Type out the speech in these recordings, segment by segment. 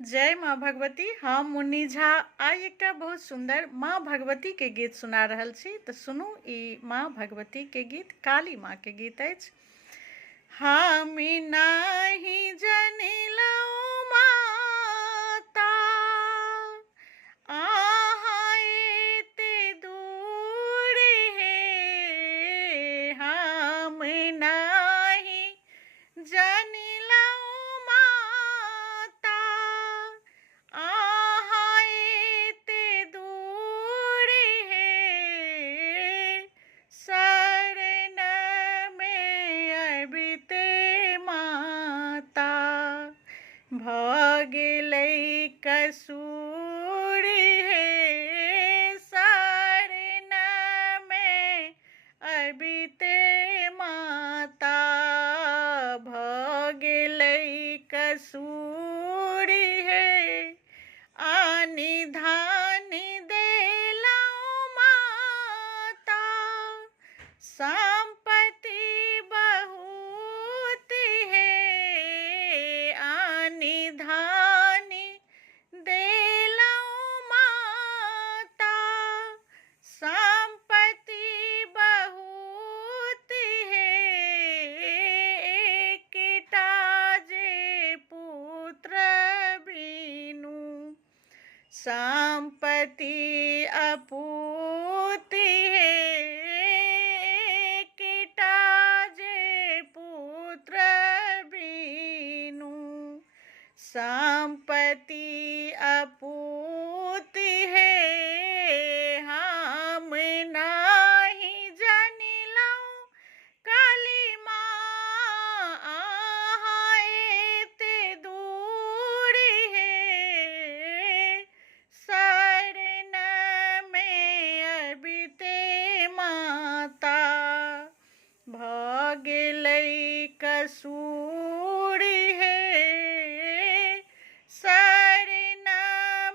जय माँ भगवती। हम मुन्नी झा आइ एकटा बहुत सुंदर माँ भगवती के गीत सुना रहल छी। तऽ सुनू, ई माँ भगवती के गीत काली माँ के गीत अछि। हम नाही जनिलहुँ माता, अहाँ एते दूर हे। हम नाही जनिलहुँ माता, अहाँ एते दूर हे। शरण में अबिते माता, भऽ गेलै कसूर हे। शरण में अबिते माता, भऽ गेलै कसूर हे। आनि धानि देलहुँ माता, संपत्ति बहुत हे। आनि धानि देलहुँ माता, संपत्ति बहुत हे। एकटा जे पुत्र बिनु, संपत्ति अपूत हे। एकटा जे पुत्र बिनु, संपत्ति अपूत हे। हम नाही जनिलहुँ काली माँ, अहाँ एते दूर हे। शरण में अबिते माता, भऽ गेलै कसूर हे। शरण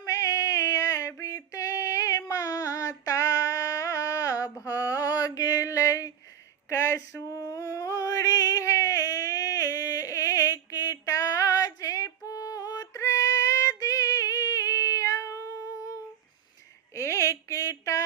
में अबिते माता, भऽ गेलै कसूर हे। एकटा जे पुत्र दियौ, एकटा